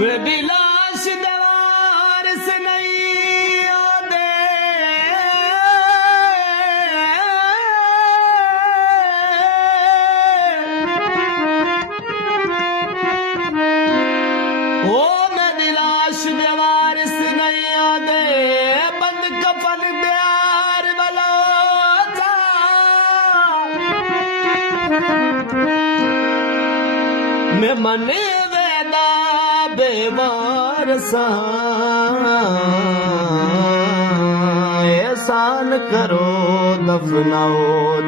वे विलास दवार से नहीं आदे ओ मैं विलास दवार से नहीं आदे बंद कफन प्यार बलोचा मैं मने वेदा बेवार सा एहसान करो दफनाओ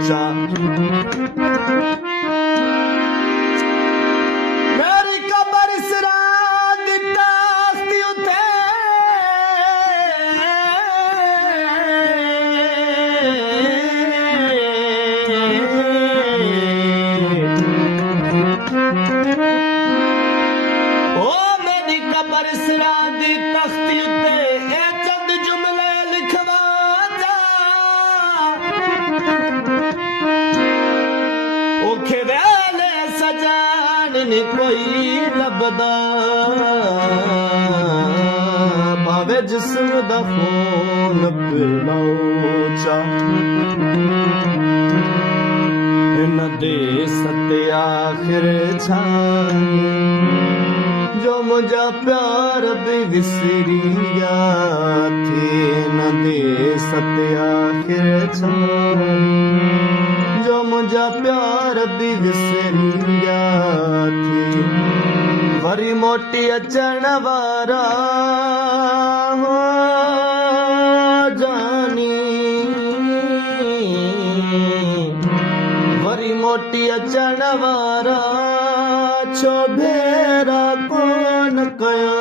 चा मेरी कबर सरा दिता उते बरसरा दी तख्ती उत्ते ए चंद जुमले लिखवा जा ओखे वेले सजान नी कोई लबदा भावे जिस्म दा खून पिलाओ चा न दे सत्य आखिर छाए जो मुझा प्यार भी विसरी गया थी न दे सत्य आखिर जो मुझा प्यार भी विसरी गया थी वरी मोटी अचण वारा हो जानी वरी मोटी अचण वारा छो भेरा कोन कया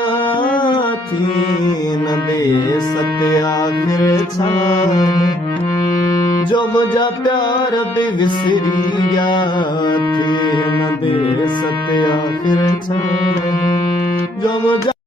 थी न दे सत्य आखिर छाए जो मुझा प्यार भी विसरी गया थी न दे सत्य आखिर छाए जो मुझा